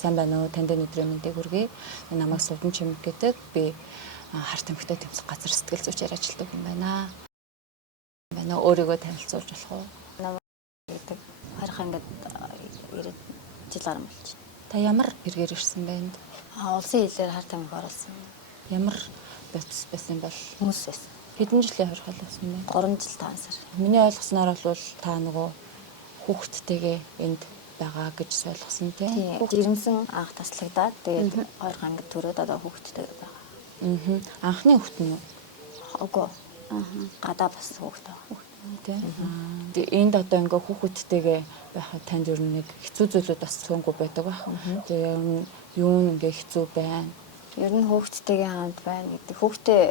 Сайн байна уу? Танд өнөөдрийн мэндийг хүргэе. Намайг Сувдан Чимэг гэдэг. Би харт эмхтэй тэмцэх газар сэтгэл зүйчээр ажилладаг юм байна. Өөрийгөө танилцуулж болох уу? Намайг гэдэг 20 ингээд 90 жил гарсан болж байна. Та ямар хэрэгээр ирсэн бэ энд? Улсын хилээр харт эмх оруулсан. Ямар бодис байсан бол Хүмүүс байсан. хэдэн жилийн хойш болсон бэ? 3 жил 5 сар. Миний ойлгосноор бол та нөгөө хүүхэдтэйгээ энд байгаа гэж ойлгосон тийм. Жирэмсэн анх таслагдаад тэгээд 20 ангид төрөөд одоо хүүхэдтэй байгаа. Анхны хүүхэд нь юу? Үгүй. Гадаа бас хүүхэдтэй байгаа. Тийм. Тэгээд энд одоо ингээ хүүхэдтэйгээ байхад танд ер нь нэг хэцүү зүйлүүд бас цөөнгүй байдаг байх. Тэгээд юу ингээ хэцүү байна. Ер нь хүүхэдтэйгээ хамт байна гэдэг. Хүүхдээ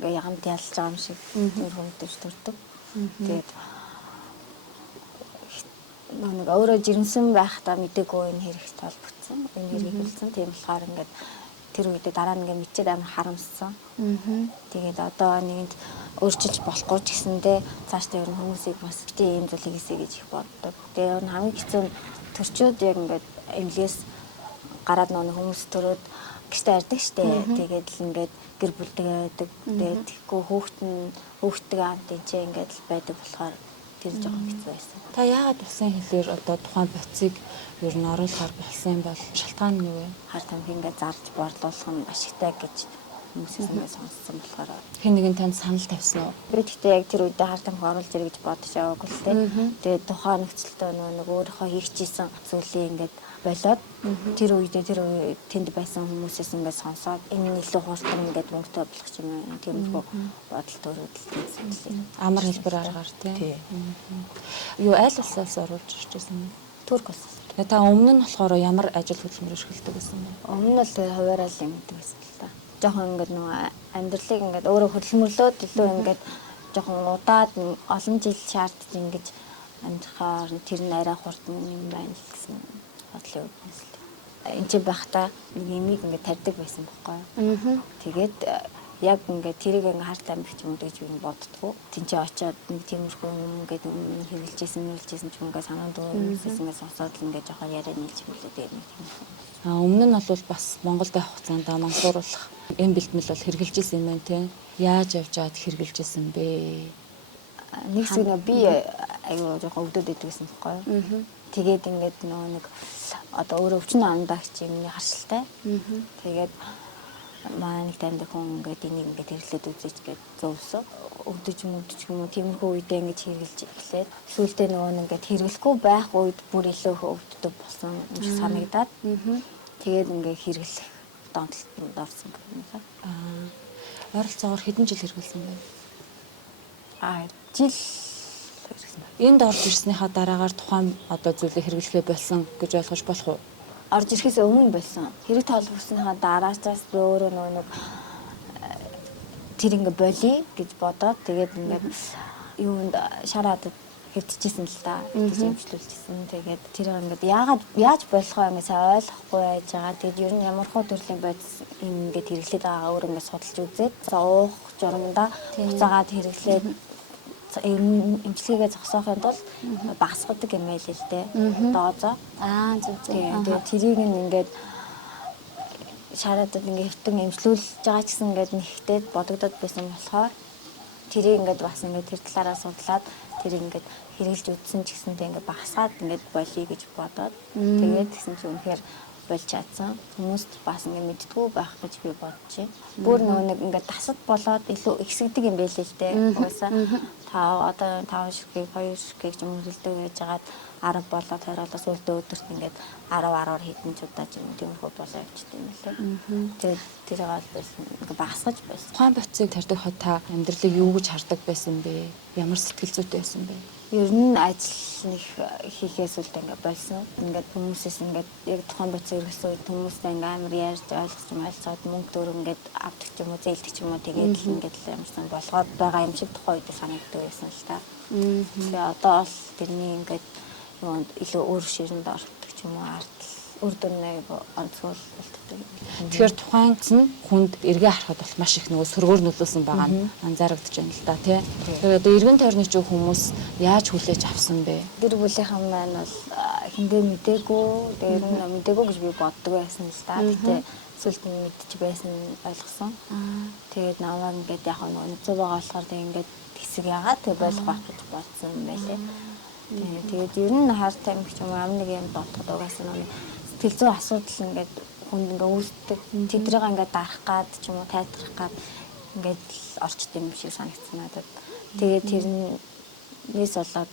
ингээ ягамд ялж байгаа юм шиг нэр хүндэж төрдөг. Тэгээд нэг өөрөө жирэмсэн байхдаа мэдээгүй энэ хэрэгт толбогдсон. Энэ хэрэг хэлсэн. Тийм болохоор ингээд тэр үедээ дараа нь ингээд мэдчихэд амар харамссан. Тэгээд одоо нэгэнд өөрчилж болохгүй ч гэсэндээ цаашдаа ер нь хүмүүсийг бас битээ ийм зүйл хийгээсэй гэж их боддог. Тэгээд ер нь хамгийн хэцүү нь төрчөөд яг ингээд эмнэлгээс гараад нэг хүмүүс төрөөд гэртээ ярьдаг штэ. Тэгээд л ингээд гэр бүлтэйгээ байдаг. Тэгээд тэгэхгүй хүүхдтэй хамт энэ ч ингээд л байдаг болохоор тэр жоохон хэцүү байсан. Та яагаад усан хэлээр одоо тухайн боцыг ер нь оруулахар болсон юм бол шалтгаан нь юу вэ? Харт амх ингээд зарж борлуулах нь ашигтай гэж хүмүүсээс ингээд сонссон болохоор Хэн нэгэн танд санал тавьсан уу? би тэгтээ яг тэр үедээ харт амх оруулж ирэх гэж бодож яваагүй л дээ. Тэгээд тухайн нөхцөлтөө нэг өөрийнхөө хийчихсэн зүйлийг ингээд болоод тэр үедээ тэнд байсан хүмүүсээс ингээд сонсоод энэ илүү хурдан ингээд мөнгөтэй болох юм байна. Тиймэрхүү бодол төрөлдөлтэй. Амар хэлбэр аргаар тийм. Юу айл улсаас оруулж ирчихсэн юм? Турк улсаас. Та өмнө нь болохоор ямар ажил хөдөлмөр эрхэлдэг байсан бэ? Өмнө нь л хуваарал юм гэдэг байсан л та. Жохон ингээд нөгөө амьдралыг ингээд өөрөө хөдөлмөрлөөд илүү ингээд жохон удаад олон жил шаардж ингэж амьдрахаар тэр нь арай хурдан юм байна л гэсэн бодлоо өгсөн. Энд чи байхдаа нэг юмыг ингээд тарьдаг байсан байхгүй. Тэгээд яг ингээд тэрийг ингээд харт амбигч юм гэж би боддгоо. Тинчээ очиод нэг тиймэрхүү юм ингээд хэрэгжилжсэн ч юм ингээд санаанд өөрөөсөө ингээд сонсоод л ингээд жоохон яриа нийлж билээ дээ. Өмнө нь бол бас Монголд байх хугацаанд мансууруулах эм бэлтгэл бол хэрэгжилжсэн юм байна тийм. Яаж явж байгаад хэрэгжилжсэн бэ? Нэг зүйл би аюу жоохон өвдөд идэгсэн байхгүй. Тэгээд ингээд нэг одоо өөрөө өвчин андаагч юмны харшилтай. Тэгээд манай нэг танд хүн ингээд энийг ингээд хэрэглээд үзэж гээд зөвсөн. Өвдөж юм уу тиймэрхүү үедээ ингээд хэрэгжилж эхлээд сүүлдээ нөгөө ингээд хэрэглэхгүй байх үед бүр илүү өвддөг болсон юм шиг санагдаад. Тэгээд ингээд хэрэглэх донтолтод орсон гэх юм. Ойролцоогоор хэдэн жил хэрэглэсэн бэ? Жил Энд орж ирснийхаа дараагаар тухайн одоо зүйлийг хэрэглэхээ болсон гэж ойлгож болох уу? Орж ирэхээс өмнө болсон. Хэрэг тоолборсныхаа дараачаас би өөрөө нэг тэр ингээ болий гэж бодоод тэгээд ингээд юунд шараад хэвтчихсэн л да. Хэмжлүүлчихсэн. Тэгээд тэр ингээд яаж болох вэ гэсэн ойлгохгүй байж байгаа. Тэгээд ер нь ямархуу төрлийн бодис юм ингээд хэрэглээд байгаагаа өөр ингээд судалж үзээд уух журамдаа хуцаагаад хэрэглээд эмчилгээгээ зогсоохын тулд багасгадаг юм байл л дээ. Доозоо. Зөв. Тэгээд тэрийг ингээд шараадад ингээд хэвтэн эмчлүүлж байгаа ч гэсэн ингээд нэгтээд бодогдоод байсан болохоор тэрийг ингээд бас ингээд тэр талаараа судлаад тэрийг ингээд хэрэгжилж үзсэн ч гэсэнтэй ингээд багасгаад ингээд болиё гэж бодоод тэгээд тэгсэн чинь үнэхээр болж чадсан. Хүмүүст бас ингэ мэдтгүү байх гэж би бодчих. Бүр нэг ингээд тасад болоод илүү ихсэгдэг юм байл л дээ. Угаасаа одоо 5 ширхгийг 2 ширхгийг ч юм хөлдөг байж хагаад 10 болоод 20-оос өлдөө өдөрт ингээд 10-10-аар хэдэн ч удаа ч юм тиймэрхүү болоо явчихдаг юм лээ. Тэгээд тэр гал байсан ингээд багасгаж байсан. Тухайн боцыг тарьдаг хот та амьдралыг юу гэж хардаг байсан бэ? Ямар сэтгэл зүйтэй байсан бэ? Ер нь ажил нэг хийхээс үлдээ ингээд болсон. Ингээд хүмүүсээс ингээд яг тухайн боцыг өргөсөн үед хүмүүстэй ингээд амар ярьж ойлгосод мөнгө төгрөг ингээд авдаг ч юм уу, зээлдэг ч юм уу тэгээд л ингээд ямарсан болгоод байгаа юм шиг тухайн үед санагддаг байсан л та. Тэгээ одоо бол тэрний ингээд илүү өөр ширэнд ордог ч юм уу ардл үр дүнээ онцгой болтдог. Тэгэхээр тухайн нь хүнд эргээ харахад бол маш их нөгөө сөргөөр нөлөөсөн байгаа нь анзаарэгдэж байна л да тий. Тэгээд одоо эргэн тойрны ч хүмүүс яаж хүлээж авсан бэ? Гэр бүлийнхэн маань бол Тэндээ мдээгүй. Тэгээд мдээгүй гэж би боддог байсан л да. Гэтэ сүлд нь мэдчих байсан ойлгосон. Тэгээд намайг ингээд яг нэг 100 байгаа болохоор тэг ингээд хэсэг яагаад тэг болох байх гэж бодсон юм байлээ. Тэгээд ер нь харт тамхи ч юм уу амин нэг юм бодоход угаасаа нэг сэтгэл зүйн асуудал ингээд хүнд ингээд үүсдэг. Тэдрийг ингээд дарах гад ч юм уу тайлбарах гад ингээд орчт юм шиг санагдсан надад. Тэгээд тэрнээс болоод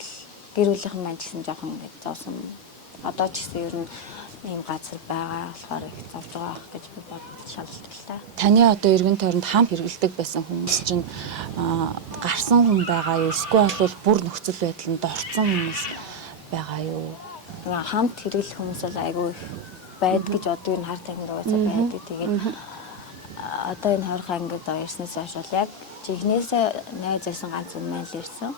гэр бүлийнхэн маань ч гэсэн жоохон ингээд зовсон. Одоо ч гэсэн ер нь ийм газар байгаа болохоор их зовж байгаа гэж би бодож шаналлаа. Таны одоо эргэн тойронд хамт хэрэгэлдэг байсан хүмүүс чинь гарсан хүн байгаа юу? Эсвэл бол бүр нөхцөл байдланд орсон хүмүүс байгаа юу? Хамт хэрэглэх хүмүүс бол айгүй их байд гэж одоо энэ хар тамхинд угаасаа байдаг. Тэгээд одоо энэ хорхоо ингээд ирснээс хойш бол яг жигнэсээ найз байсан ганц өмнө л ирсэн.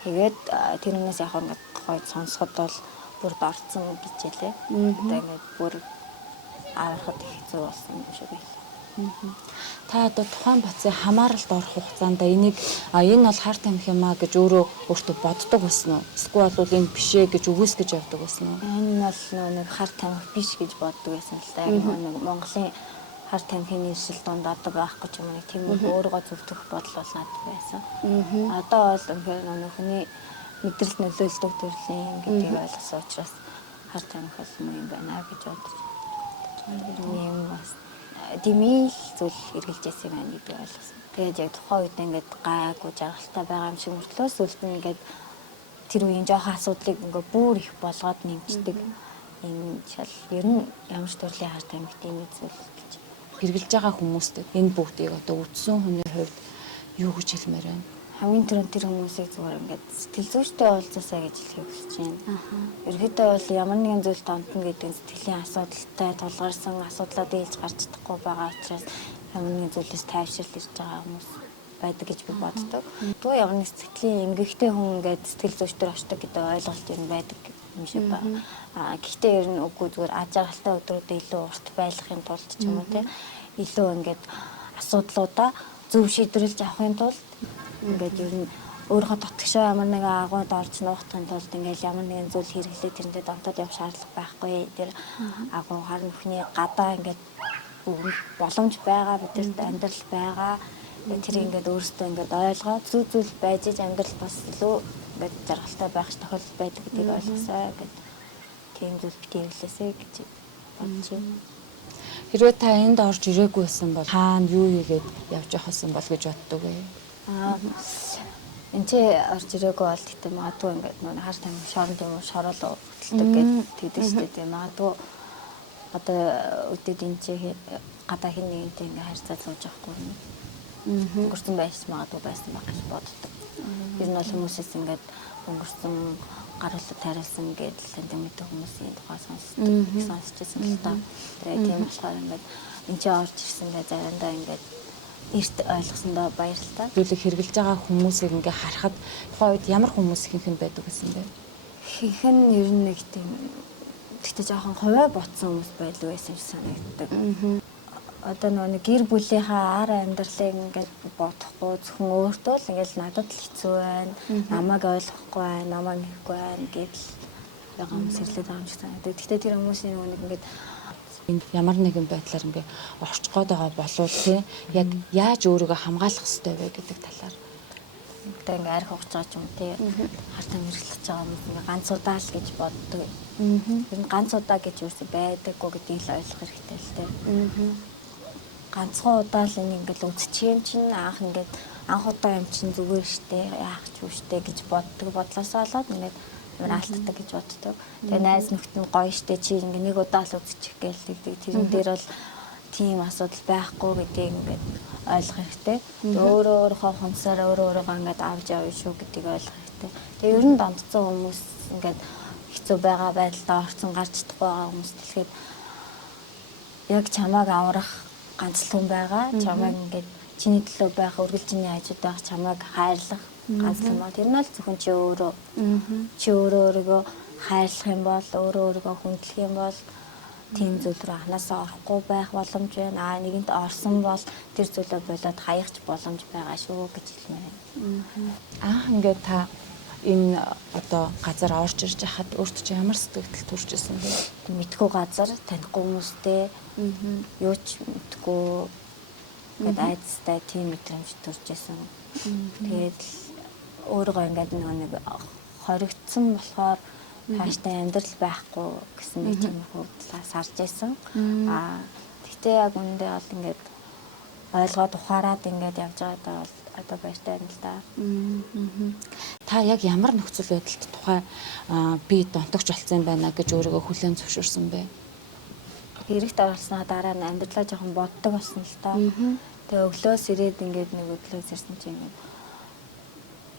Тэгээд тэрнээс яг ингээд гоё сонсоход бол бүр дорцсон гэж хэлээ. Одоо ингээд бүр аврахад их хэцүү болсон юм шиг байлаа. Та одоо тухайн бацын хамааралд орох хугацаанд энийг энэ бол хар тамхи юмаа гэж өөртөө боддог байсан уу? Эсвэл бол энэ бишээ гэж үгүйсгэж явдаг байсан уу? Энэ бол нэг хар тамхи биш гэж боддог байсан л да. Нэг Монголын хар тамхины нэршил донд одоо байхгүй ч юм уу тийм өөрийгөө зөвтгөх бодол бол надад байсан. Одоо бол үнэхээр нэг хүний мэдрэлт нөлөөлдөг төрлийн гэдгийг ойлгосон учраас хар тамхи бол юм байна гэж бодож юм бас димэл зүйл эргэлж ирсэн байна гэдгийг ойлгосон. Тэгээд яг тухайн үед ингээд гайгүй жаргалтай байгаа юм шиг мөртлөө сүлд нь ингээд тэр үеийн жоохон асуудлыг ингээд бүр их болгоод нэмждэг юм шал ер нь ямар ч төрлийн хар тамхи тийм зүйл гэж хэрэгжилж байгаа хүмүүстэй энэ бүгдийг одоо үдсэн хүний хувьд юу гэж хэлмээр байна? Хамгийн түрүүнд тэр хүмүүсийг зүгээр ингээд сэтгэл зүйчтэй уулзаасаа гэж хэлхийг хүсэж байна. Ерөнхийдөө бол ямар нэгэн зүйл томтно гэдэг нь сэтгэлийн асуудалтай тулгарсан асуудлаа дийлж гарч чадахгүй байгаа учраас ямар нэгэн зүйлээс тайвшрал ирж байгаа хүмүүс байдаг гэж би боддог. Тэгвэл ямар нэг сэтгэлийн эмгэгтэй хүн ингээд сэтгэл зүйчтэй очдог гэдэг ойлголт юм байдаг юм шиг байна. Гэхдээ ер нь үгүй зүгээр аж аргалтай өдрүүдэд илүү урт байлгахын тулд ч юм уу те илүү ингээд асуудлуудаа зөв шийдвэрлэж авахын тулд ингээд ер нь өөрийнхөө дотгошоо ямар нэгэн агууд орж нуухтын тулд ингээд ямар нэгэн зүйл хэрэглээ тэрэндээ донтоод явах шаардлага байхгүй. Тэр агуу хар нүхний гадаа ингээд боломж байгаа бидэрт амьдрал байгаа. Тэр ингээд өөрөөсөө ингээд ойлгоод зүй зүйл байж амьдрал бас илүү ингээд жаргалтай байх тохиолдол байдаг гэдгийг ойлгосоо гэдэг тийм зүйл битээглээсэй гэж бодож байна. Хэрвээ та энд орж ирээгүй байсан бол хаана юу хийгээд явж явах байсан бол гэж боддог вэ? Энд чи орж ирээгүй бол гэдэг магадгүй ингээд нөр хар тамхи шорон юм уу шороол хөтэлдэг гэдэг шүү дээ. Тийм магадгүй одоо өдөрт энэ чи гадаа хин нэгэнтэй ингээд харьцаа сууж явахгүй юм. Өнгөрсөн байсан магадгүй байсан баг гэж боддог. Ер нь бол хүмүүсээс ингээд өнгөрсөн гаргалт тариалсан гэдэл тань мэддэг хүмүүсийн тухай сонсчихсан л та. Тэгээд тийм болохоор ингээд энэ чи орж ирсэн гэ заримдаа ингээд эрт ойлгосондоо баярлалаа. Зүйлийг хэрэгжилж байгаа хүмүүсийг ингээ харахад тухайн үед ямар хүмүүс ихэнх байдаг гэсэн бэ? Ихэнх нь ер нь нэг тийм тэгтээ жоохон хувиа ботсон хүмүүс байлгүй байсан гэж санагддаг. Одоо нэг гэр бүлийнхаа ар амьдралыг ингээд бодохгүй зөвхөн өөртөө л ингээд надад л хэцүү байна. Намайг ойлгохгүй байна, намайг нэхгүй байна гэдэл байгаа хүмүүс ирлээд байгаа юм шиг санагдав. Гэхдээ тэр хүмүүсийн нэг ингээд энд ямар нэгэн байдлаар ингээ орчих гээд байгаа болов тий яг яаж өөрийгөө хамгаалах ёстой вэ гэдэг талаар одоо ингээ арх хугаж байгаа ч юм тий хартаа мэрэгчлэж байгаа юм ингээ ганц удаа л гэж боддог. Тэр нь ганц удаа гэж юусе байдаггүй гэдгийг л ойлгох хэрэгтэй л тий. Ганцхан удаа л ингээл үзчих юм чинь анх ингээд анх удаа юм чинь зүгээр штэ яах ч юу штэ гэж боддог бодлосоо болоод ингээд наалтдаг гэж боддог. Тэгээ найз нөхд нь гоё штэ чи ингээ нэг удаа л үзчих гээл тэгдэг. Тэрэн дээр бол тийм асуудал байхгүй гэдгийг ингээд ойлгох хэрэгтэй. Өөрөө өөрийнхөө хонсоор өөрийгөө ингээд авч явна шүү гэдгийг ойлгох хэрэгтэй. Тэгээ ер нь донтцсон хүмүүс ингээд хэцүү байгаа байдалд орцсон гарч чадахгүй байгаа хүмүүс дэлгээд яг чамааг аврах ганц л хүн байгаа. Чамааг ингээд чиний төлөө байх үргэлжлэний хажууд байх чамааг хайрлах ганц л юм аа. Тэр нь л зөвхөн чи өөрийгөө хайрлах юм бол өөрийгөө хүндлэх юм бол тийм зүйл рүү анханасаа орохгүй байх боломж байна. Нэгэнт орсон бол тэр зүйлээ болоод хаягч боломж байгаа шүү гэж хэлмээр байна. Ингээд та энэ одоо газар орж ирж хахад өөртөө чи ямар сэтгэл төрж исэн бэ? Мэдгүй газар танихгүй хүмүүстэй юу ч мэдгүй ингээд айцтай тийм мэдрэмж төрж исэн. Тэгээд өөрийгөө ингээд нэг хоригдсан болохоор хааштай амьдрал байхгүй гэсэн нэг тийм хөвдлөөс харж исэн. Тэгтээ яг үндэ бол ингээд ойлгоод ухаарад ингээд явж байгаадаа бол одоо баяртай байна л да. Та яг ямар нөхцөл байдалд тухай би донтогч болсон байна гэж өөрийгөө хүлээн зөвшөөрсөн бэ? Хэрэгт оролсоноо дараа нь амьдралаа жоохон боддог болсон л та. Тэгээ өглөөс ирээд ингээд нэг өглөөс ирсэн чинь ингээд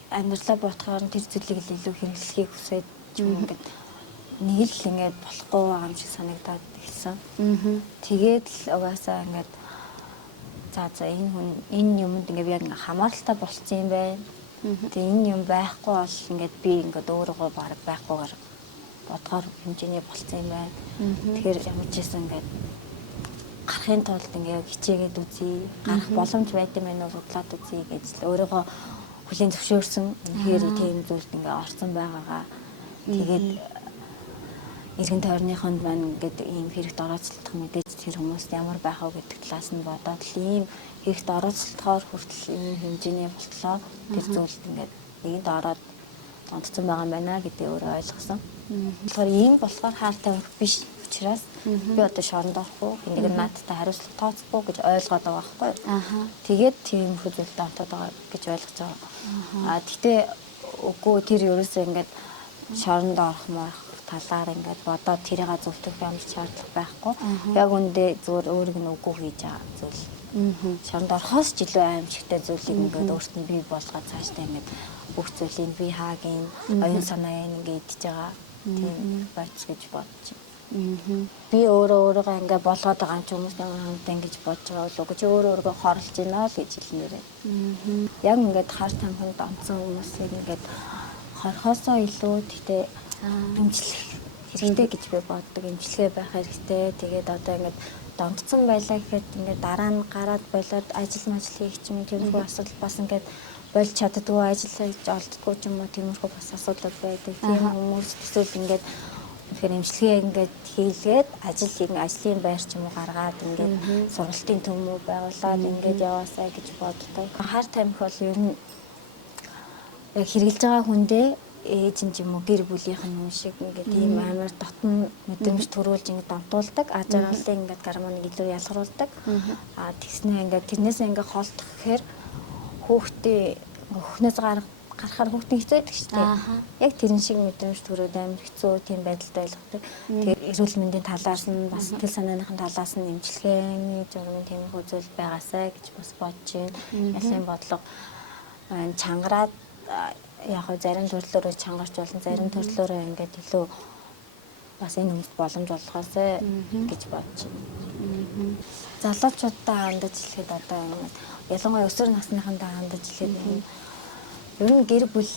амьдралаа бодохоор тэр зүйлийг л илүү хэрэглэхийг хүсээд ингээд нэг л ингээд болохгүй байгаа юм шиг санагдаад эхэлсэн. Тэгээд л угаасаа ингээд за энэ хүн энэ юмд ингээд яг хамааралтай болцсон юм байна. Тэгээ энэ юм байхгүй бол ингээд би ингээд өөрийгөө бараг байхгүйгээр бодгоор хэмжээний болцсон юм байна. Тэгэхээр ямар ч гэсэн ингээд гарахын тулд ингээд хичээгээд үзье. Гарах боломж байт юм байна уу судлаад үзье гэж л өөрийгөө хүлээн зөвшөөрсөн. Тэгэхээр тийм зүйлд ингээд орсон байгаагаа. Тэгээд иргэн тойрныхонд маань ингээд ийм хэрэгт орооцолдох мэдээж тэр хүмүүст ямар байх вэ гэдэг талаас нь бодоод л ийм хэрэгт орооцолдохоор хүртэл ийм хэмжээний болтлоо тэр зүйлд ингээд нэгэнд ороод онцсон байгаа юм байна гэдгийг өөрөө ойлгосон. Тэгэхээр ийм болохоор хаар тавих биш учраас би одоо шоронд орохгүй энийг наадтай хариуцлага тооцохгүй гэж ойлгоод байгаа байхгүй. Тэгээд тийм хөдөлгөөнтэй онцоод байгаа гэж ойлгож байгаа. Гэхдээ үгүй тэр ерөөсөө ингээд шоронд орох талаар ингээд бодоод тэрийг зөвтгөх ямар шаардлага байхгүй. Яг үндэ зүгээр өөрийг нь үгүй хийж байгаа зүйл. Шоронд орохоос ч илүү аимшигтай зүйлийг ингээд өөрт нь бий болгоод цаашдаа ингээд бүх зүйлийг би хаагийн оюун санаа ингээд идэж байгаа. Тийм байц гэж бодож байна. Би өөрийгөө ингээд болгоод байгаа юм ч хүмүүс намайг ингэж бодож байгаа болов уу гэж өөрийгөө хорлож байна л гэж хэлнээрээ. Яг ингээд хар тамхинд онцсон хүмүүсийг ингээд хорхосоо илүү тэгтээ эмчлэх хэрэгтэй гэж би боддог. Эмчилгээ байх хэрэгтэй. Тэгээд одоо ингээд донтцсон байлаа гэхэд ингээд дараа нь гараад болоод ажил хийх ч юм тиймэрхүү асуудал бас ингээд болж чаддгүй ажил хийж олддгүй ч юм уу тиймэрхүү бас асуудал байдаг. Тийм хүмүүс эсвэл ингээд тэгэхээр эмчилгээ ингээд хийлгээд ажлын байр ч юм уу гаргаад ингээд сургалтын төмөө байгуулад ингээд яваасаа гэж боддог. Хар тамхи бол ер нь хэрэгжилж байгаа хүндээ ээж нь юм уу гэр бүлийнх нь хүн шиг ингээд тийм амар дотн мэдрэмж төрүүлж ингээд донтуулдаг. Ажиглалын ингээд гормоныг илүү ялгаруулдаг. Тэгснээ ингээд тэрнээсээ ингээд холдох гэхээр хүүхдээ хөхнөөс гарахаар хүүхдийн хэцүү байдаг шүү дээ. Яг тэрэн шиг мэдрэмж төрөөд амар хэцүү тийм байдалтай ойлгодог. Тэгээд эрүүл мэндийн талаас нь бас сэтгэл санааныхын талаас нь эмчилгээний журмын тиймэрхүү зүйл байгаасаа гэж бас бодож байна. Ялын бодлого чангараад яг зарим төрлөөрөө чангарч болон зарим төрлөөрөө ингээд илүү бас энэ хүмүүст боломж олгохоосэй гэж бодож байна. Залуучуудаа хандаж хэлэхэд одоо ялангуяа өсвөр насныхандаа хандаж хэлэхэд ер нь гэр бүл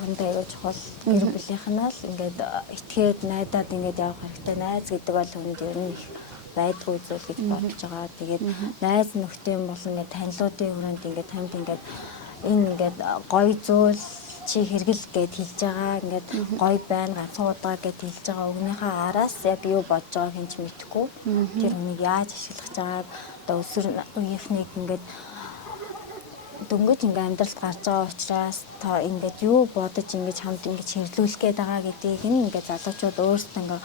хүндээ аягүй чухал. Гэр бүлийнхнаа л ингээд итгээд найдаад ингээд явах хэрэгтэй. Найз гэдэг бол хүнд ер нь байдгүй зүйл гэж бодож байгаа. Тэгээд найз нөхдөм болон ингээд танилуудын хүрээнд ингээд танд ингээд энэ ингээд гоё зүйл чи хэрэгэл гэд хэлж байгаа. Ингээд гоё байна, ганцхан удаа гэд хэлж байгаа. Өгнийхөө араас яг юу бодож байгааг хэн ч мэдэхгүй. Тэр хүнийг яаж ашиглах байгааг одоо өсвөр үеийнхнийг ингээд дөнгөж ингээ амьдралд гарч байгаа учраас та ингээд юу бодож ингэж хамт ингэж хэрэглүүлэх гээд байгаа гэдгийг ингээ залуучууд өөрсдөө ингээ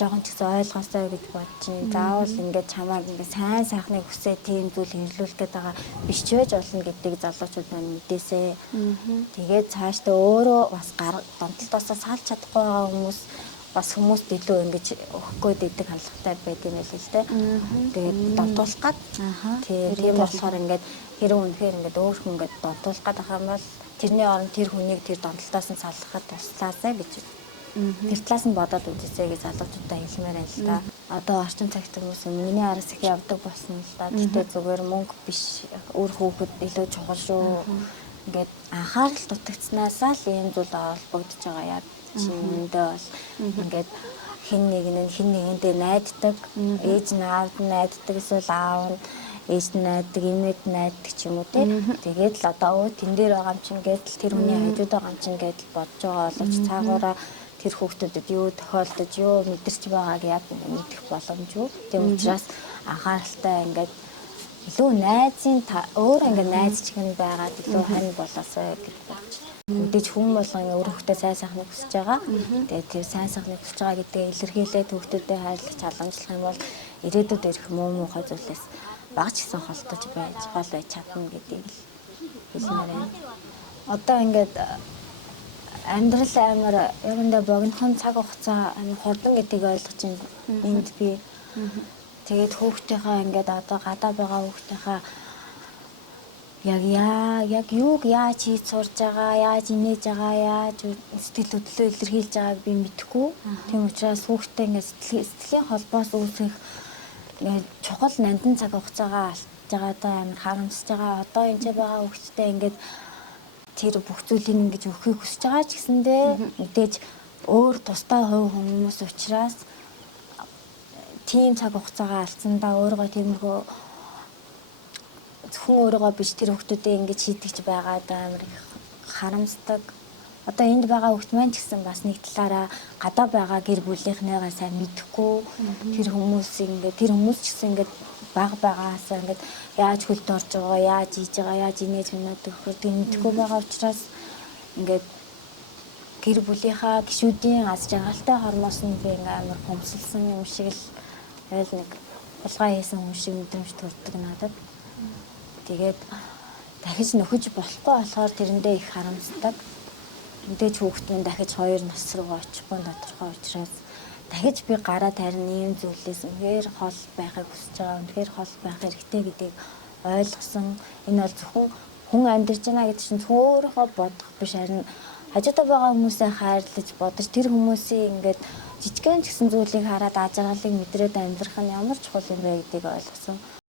жоохон ч гэсэн ойлгоосоо гэж бодож байна. Заавал ингээ чамайг ингээ сайн сайхныг хүсээ тийм зүйл хэрэглүүлэх гээд байгаа биш ч байж болно гэдгийг залуучууд маань мэдээсэй. Тэгээд цаашдаа өөрөө бас донтолтоосоо салж чадахгүй байгаа хүмүүст илүү ингэж өгөхгүй дэдэг хандлагатай байд юм байл л дээ. Тэгээд донтуулах гад. Тийм болохоор ингээд хэрэг үнэхээр ингээд өөр хүн ингээд донтуулах гад байгаа юм бол тэрний оронд тэр хүнийг тэр донтолтоос нь салгахад туслаасай гэж тэр талаас нь бодоод үзээсэй гэж залуучуудаа хэлмээр байна л да. Одоо орчин цагт хүмүүс миний араас их явдаг болсон л да. Тэгтээ зүгээр мөнгө биш өөр хүүхэд илүү чухал шүү. Ингээд анхаарал дутагдсанаасаа л ийм зүйл олбогдож байгаа яа. Чиндээ бол ингээд хин нэгэндээ найддаг, ээж нь аавд нь найддаг, эсвэл аав нь ээж нь найддаг, эмээд нь найддаг ч юм уу те. Тэгээд л одоо тэн дээр байгаа юм чинь гээд л тэр хүний хажууд байгаа юм чинь гээд л бодож байгаа боловч цаагаараа тэр хүүхдэд юу тохиолдож юу мэдэрч байгааг яг мэдэх боломжгүй. Тийм учраас анхааралтай ингээд илүү найзын өөр ингээд найз чихэн байгаад илүү хань болоосоо гэж бодож. Мэдээж хүн болгон өөр хөлтөө сайн сайхныг хүсэж байгаа. Тэгээд тэр сайн сайхныг хүсэж байгаа гэдгээ илэрхийлээд хүүхдүүдэд хайрлаж халамжлах юм бол ирээдүйд ирэх муу муухай зүйлээс багч гэсэн холдож гол байж чадна гэдгийг хэлмээр байна. Одоо ингээд амьдрал амар ерөндөө богинохон цаг хугацаа амар хурдан гэдгийг ойлгож байна. Энд би тэгээд хүүхдийнхаа ингээд одоо гадаа байгаа хүүхдийнхаа яг юуг яаж хийж сурж байгаа, яаж инээж байгаа, яаж сэтгэл хөдлөлөө илэрхийлж байгааг би мэдэхгүй. Тийм учраас хүүхдтэй ингээд сэтгэлийн холбоос үүсэх ингээд чухал нандин цаг хугацаагаа алдж байгаадаа амар харамсаж байгаа. Одоо энэ ч байгаа хүүхдтэй ингээд тэр бүх зүйлийг ингэж өгөхийг хүсэж байгаа ч гэсэндээ мэдээж өөр тустай хувь хүмүүс учраас тийм цаг хугацаагаа алдсандаа өөрийгөө тиймэрхүү зөвхөн өөрийгөө биш тэр хүмүүстэй ингэж шийдэж байгаад амар их харамсдаг. Одоо энд байгаа хүмүүс маань ч гэсэн бас нэг талаараа гадаа байгаа гэр бүлийнхнээгаа сайн мэдэхгүй тэр хүмүүсийг ингээд тэр хүмүүс ч гэсэн ингээд баг багаасаа ингээд яаж хөлд орж байгаа, яаж хийж байгаа, яаж инээж минийдэг гэдгийг мэдэхгүй байгаа учраас ингээд гэр бүлийнхаа гишүүдийн аз жаргалтай хормоос нь би ингээд амар хомсолсон юм шиг л айл нэг булгаа хийсэн юм шиг мэдрэмж төрдөг надад. Тэгээд дахиж нөхөж болохгүй болохоор тэрэндээ их харамсдаг. Мэдээж хүүхэд минь дахиж 2 нас руу очихгүй тодорхой учраас дахиж би гараад харин ийм зүйлээс үнэхээр хол байхыг хүсэж байгаа. Үнэхээр хол байх хэрэгтэй гэдгийг ойлгосон. Энэ бол зөвхөн хүн амьдарч байна гэдэг чинь өөрөөхөө бодох биш харин хажуудаа байгаа хүмүүсээ хайрлаж бодож тэр хүмүүсийн ингээд жижигхэн ч гэсэн зүйлийг хараад аз жаргалыг мэдрээд амьдрах нь ямар чухал юм бэ гэдгийг ойлгосон.